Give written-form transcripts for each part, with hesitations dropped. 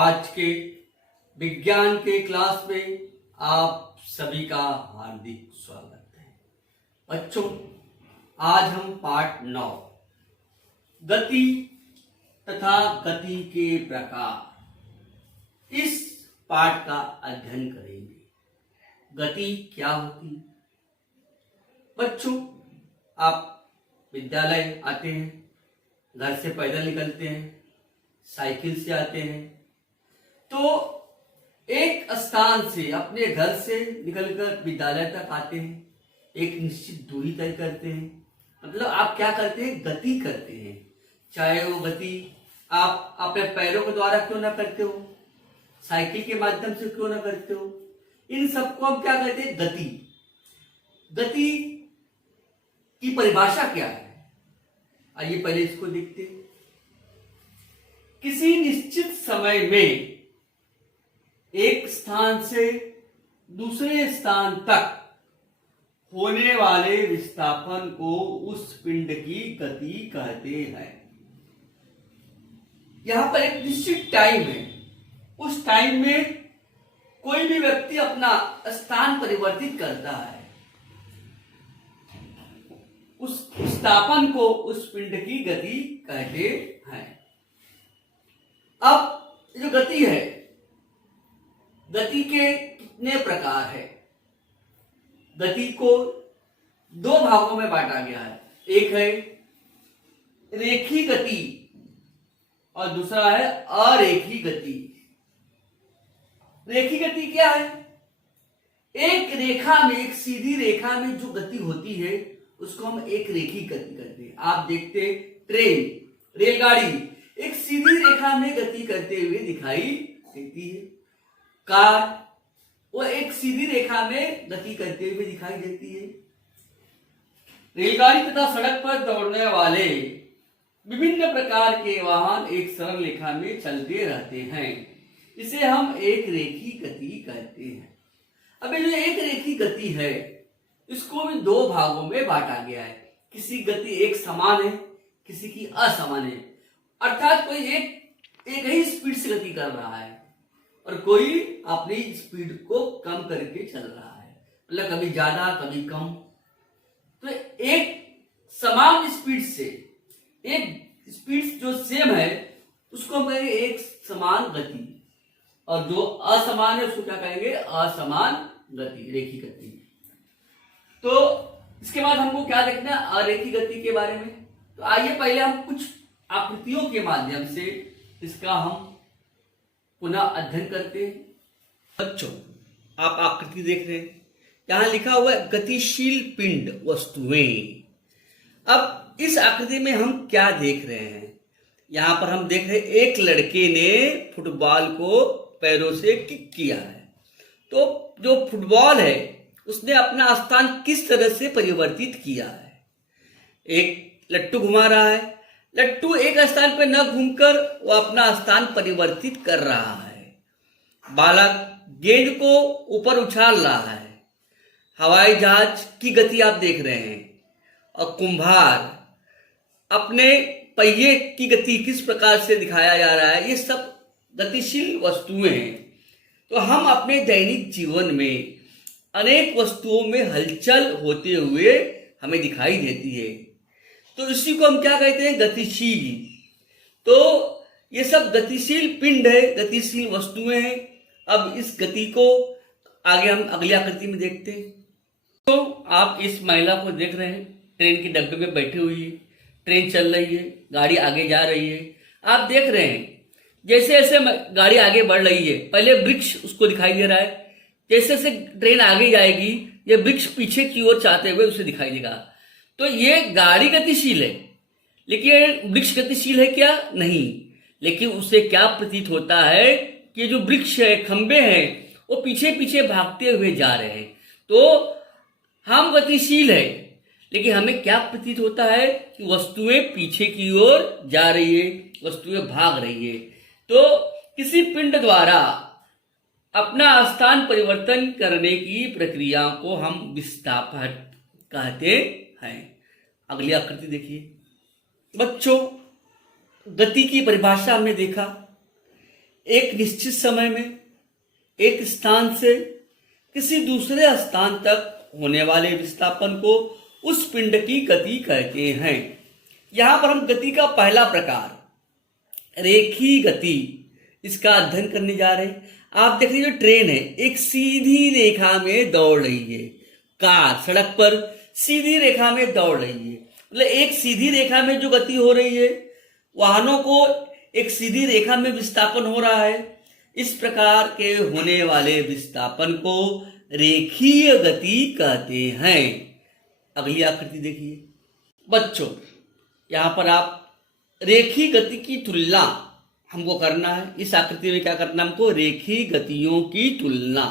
आज के विज्ञान के क्लास में आप सभी का हार्दिक स्वागत है। बच्चों, आज हम पाठ 9 गति तथा गति के प्रकार इस पाठ का अध्ययन करेंगे। गति क्या होती है? बच्चों, आप विद्यालय आते हैं, घर से पैदल निकलते हैं, साइकिल से आते हैं, तो एक स्थान से अपने घर से निकलकर विद्यालय तक आते हैं, एक निश्चित दूरी तय करते हैं। मतलब आप क्या करते हैं? गति करते हैं। चाहे वो गति आप अपने पैरों के द्वारा क्यों ना करते हो, साइकिल के माध्यम से क्यों ना करते हो, इन सबको हम क्या कहते हैं? गति। गति की परिभाषा क्या है? आइए पहले इसको देखते हैं। किसी निश्चित समय में एक स्थान से दूसरे स्थान तक होने वाले विस्थापन को उस पिंड की गति कहते हैं। यहां पर एक निश्चित टाइम है, उस टाइम में कोई भी व्यक्ति अपना स्थान परिवर्तित करता है, उस विस्थापन को उस पिंड की गति कहते हैं। अब जो गति है, गति के कितने प्रकार है? गति को दो भागों में बांटा गया है। एक है रेखी गति और दूसरा है अरेखी गति। रेखी गति क्या है? एक रेखा में, एक सीधी रेखा में जो गति होती है उसको हम एक रेखी गति कहते हैं। आप देखते हैं ट्रेन, रेलगाड़ी एक सीधी रेखा में गति करते हुए दिखाई देती है। कार वो एक सीधी रेखा में गति करते हुए दिखाई देती है। रेलगाड़ी तथा सड़क पर दौड़ने वाले विभिन्न प्रकार के वाहन एक सरल रेखा में चलते रहते हैं। इसे हम एक रेखी गति कहते हैं। अब ये जो एक रेखी गति है, इसको भी दो भागों में बांटा गया है। किसी गति एक समान है, किसी की असमान है। अर्थात कोई एक ही स्पीड से गति कर रहा है और कोई अपनी स्पीड को कम करके चल रहा है, मतलब कभी ज्यादा कभी कम। तो एक समान स्पीड से, एक स्पीड जो सेम है उसको हम कहेंगे एक समान गति, और जो असमान है उसको क्या कहेंगे? असमान गति, रेखी गति। तो इसके बाद हमको क्या देखना है? अरेखी गति के बारे में। तो आइए पहले हम कुछ आकृतियों के माध्यम से इसका हम पुनः अध्ययन करते हैं। बच्चों, आप आकृति देख रहे हैं, यहां लिखा हुआ है गतिशील पिंड वस्तुएं। अब इस आकृति में हम क्या देख रहे हैं? यहां पर हम देख रहे हैं एक लड़के ने फुटबॉल को पैरों से किक किया है। तो जो फुटबॉल है उसने अपना स्थान किस तरह से परिवर्तित किया है? एक लट्टू घुमा रहा है, लट्टू एक स्थान पर न घूमकर वो अपना स्थान परिवर्तित कर रहा है। बालक गेंद को ऊपर उछाल रहा है। हवाई जहाज की गति आप देख रहे हैं, और कुम्हार अपने पहिए की गति किस प्रकार से दिखाया जा रहा है। ये सब गतिशील वस्तुएं हैं। तो हम अपने दैनिक जीवन में अनेक वस्तुओं में हलचल होते हुए हमें दिखाई देती है। तो इसी को हम क्या कहते हैं? गतिशील। तो ये सब गतिशील पिंड है, गतिशील वस्तुएं हैं। अब इस गति को आगे हम अगली आकृति में देखते हैं। तो आप इस महिला को देख रहे हैं, ट्रेन के डब्बे में बैठी हुई है, ट्रेन चल रही है, गाड़ी आगे जा रही है। आप देख रहे हैं जैसे जैसे गाड़ी आगे बढ़ रही है, पहले वृक्ष उसको दिखाई दे रहा है, जैसे जैसे ट्रेन आगे जाएगी ये वृक्ष पीछे की ओर चाहते हुए उसे दिखाई देगा। तो ये गाड़ी गतिशील है, लेकिन वृक्ष गतिशील है क्या? नहीं। लेकिन उसे क्या प्रतीत होता है कि जो वृक्ष है, खंबे हैं, वो पीछे पीछे भागते हुए जा रहे हैं। तो हम गतिशील है, लेकिन हमें क्या प्रतीत होता है कि वस्तुएं पीछे की ओर जा रही है, वस्तुएं भाग रही है। तो किसी पिंड द्वारा अपना स्थान परिवर्तन करने की प्रक्रिया को हम विस्थापन कहते हैं। अगली आकृति देखिए। बच्चों, गति की परिभाषा हमने देखा, एक निश्चित समय में एक स्थान से किसी दूसरे स्थान तक होने वाले विस्थापन को उस पिंड की गति कहते हैं। यहां पर हम गति का पहला प्रकार रेखी गति, इसका अध्ययन करने जा रहे हैं। आप देख रहे हैं, जो ट्रेन है एक सीधी रेखा में दौड़ रही है, कार सड़क पर सीधी रेखा में दौड़ रही है, मतलब एक सीधी रेखा में जो गति हो रही है, वाहनों को एक सीधी रेखा में विस्थापन हो रहा है। इस प्रकार के होने वाले विस्थापन को रेखीय गति कहते हैं। अगली आकृति देखिए बच्चों, यहां पर आप रेखी गति की तुलना हमको करना है। इस आकृति में क्या करना है हमको? रेखी गतियों की तुलना।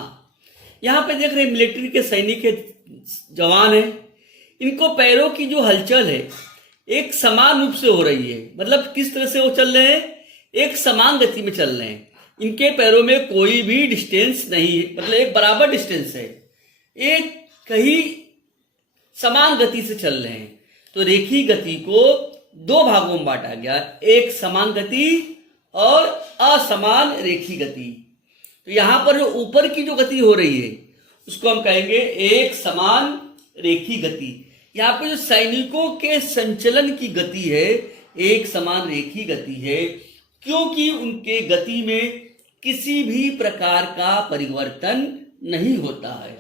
यहां पे देख रहे हैं मिलिट्री के सैनिक के जवान हैं, इनको पैरों की जो हलचल है एक समान रूप से हो रही है। मतलब किस तरह से वो चल रहे हैं? एक समान गति में चल रहे हैं। इनके पैरों में कोई भी डिस्टेंस नहीं है, मतलब एक बराबर डिस्टेंस है, एक कहीं समान गति से चल रहे हैं। तो रेखी गति को दो भागों में बांटा गया, एक समान गति और असमान रेखी गति। तो यहां पर जो ऊपर की जो गति हो रही है उसको हम कहेंगे एक समान रेखी गति। यहाँ पे जो सैनिकों के संचलन की गति है एक समान रेखी गति है, क्योंकि उनके गति में किसी भी प्रकार का परिवर्तन नहीं होता है।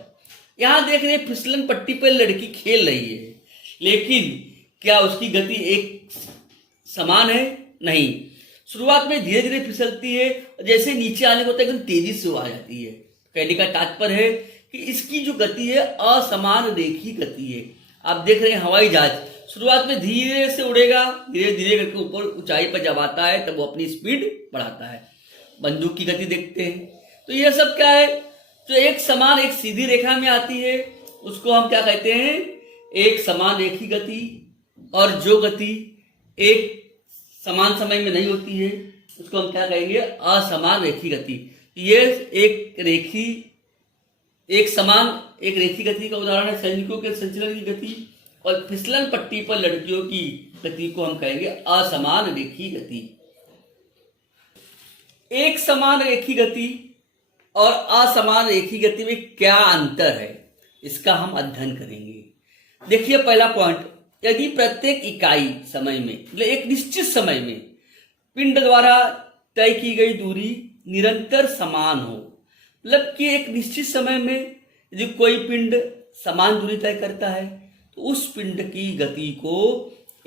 यहां देख रहे फिसलन पट्टी पर लड़की खेल रही है, लेकिन क्या उसकी गति एक समान है? नहीं। शुरुआत में धीरे धीरे फिसलती है, जैसे नीचे आने को एकदम तेजी से आ जाती है। कहने का तात्पर्य है कि इसकी जो गति है असमान रेखी गति है। आप देख रहे हैं हवाई जहाज शुरुआत में धीरे से उड़ेगा, धीरे धीरे करके ऊपर ऊंचाई पर जब आता है तब वो अपनी स्पीड बढ़ाता है। बंदूक की गति देखते हैं, तो यह सब क्या है? जो एक समान एक सीधी रेखा में आती है उसको हम क्या कहते हैं? एक समान रेखी गति। और जो गति एक समान समय में नहीं होती है उसको हम क्या कहेंगे? असमान रेखी गति। ये एक समान एक रेखी गति का उदाहरण है सैनिकों के संचलन की गति, और फिसलन पट्टी पर लड़कियों की गति को हम कहेंगे असमान रेखी गति। एक समान रेखी गति और असमान रेखी गति में क्या अंतर है, इसका हम अध्ययन करेंगे। देखिए पहला पॉइंट, यदि प्रत्येक इकाई समय में, मतलब एक निश्चित समय में पिंड द्वारा तय की गई दूरी निरंतर समान हो, मतलब कि एक निश्चित समय में यदि कोई पिंड समान दूरी तय करता है तो उस पिंड की गति को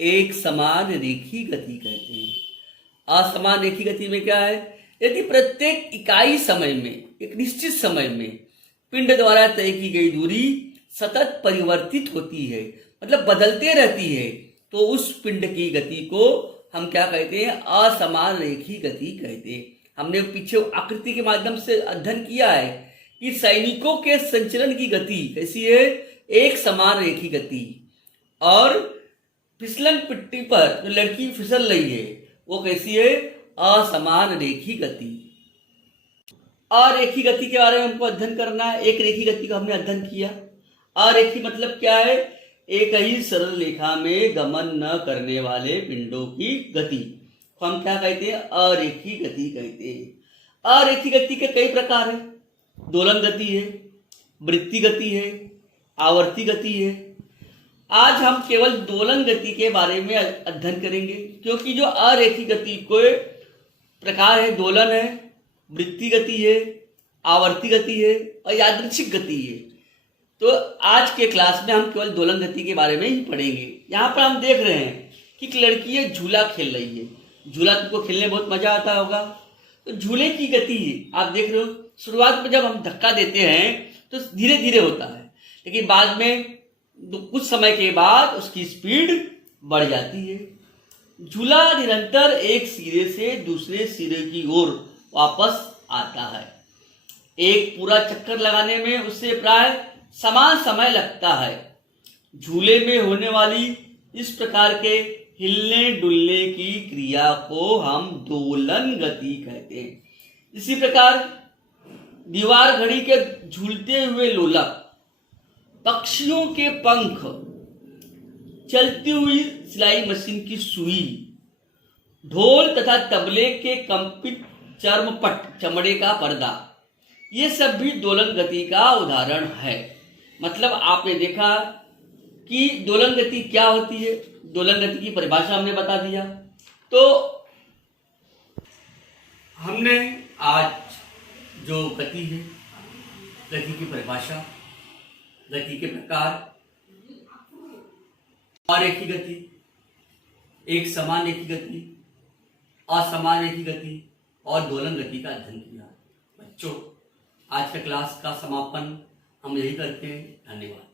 एक समान रेखी गति कहते हैं। असमान रेखी गति में क्या है? यदि प्रत्येक इकाई समय में, एक निश्चित समय में पिंड द्वारा तय की गई दूरी सतत परिवर्तित होती है, मतलब बदलते रहती है, तो उस पिंड की गति को हम क्या कहते हैं? असमान रेखी गति कहते हैं। हमने पीछे आकृति के माध्यम से अध्ययन किया है कि सैनिकों के संचलन की गति कैसी है? एक समान रेखी गति। और फिसलन पट्टी पर जो लड़की फिसल रही है वो कैसी है? असमान रेखी गति। अरेखी गति के बारे में हमको अध्ययन करना है। एक रेखी गति का हमने अध्ययन किया। अरेखी मतलब क्या है? एक ही सरल रेखा में गमन न करने वाले पिंडों की गति को हम क्या कहते हैं? अरेखी गति कहते हैं। अरेखी गति के कई प्रकार है। दोलन गति है, वृत्ति गति है, आवर्ती गति है। आज हम केवल दोलन गति के बारे में अध्ययन करेंगे, क्योंकि जो अरेखी गति को प्रकार है, दोलन है, वृत्ति गति है, आवर्ती गति है और यादृच्छिक गति है। तो आज के क्लास में हम केवल दोलन गति के बारे में ही पढ़ेंगे। यहाँ पर हम देख रहे हैं कि एक लड़की है, झूला खेल रही है। झूला तुमको खेलने में बहुत मजा आता होगा। तो झूले की गति आप देख रहे हो, शुरुआत में जब हम धक्का देते हैं तो धीरे धीरे होता है, लेकिन बाद में कुछ समय के बाद उसकी स्पीड बढ़ जाती है। झूला निरंतर एक सिरे से दूसरे सिरे की ओर वापस आता है। एक पूरा चक्कर लगाने में उससे प्राय समान समय लगता है। झूले में होने वाली इस प्रकार के हिलने डुलने की क्रिया को हम दोलन गति कहते हैं। इसी प्रकार दीवार घड़ी के झूलते हुए लोलक, पक्षियों के पंख, चलती हुई सिलाई मशीन की सुई, ढोल तथा तबले के कंपित चर्मपट, चमड़े का पर्दा, ये सब भी दोलन गति का उदाहरण है। मतलब आपने देखा कि दोलन गति क्या होती है, दोलन गति की परिभाषा हमने बता दिया। तो हमने आज जो गति है, गति की परिभाषा, गति के प्रकार, अरेखी गति, एक समान रेखी गति, असमान रेखी गति और दोलन गति का अध्ययन किया। बच्चों, आज का क्लास का समापन हम यही करते हैं। धन्यवाद।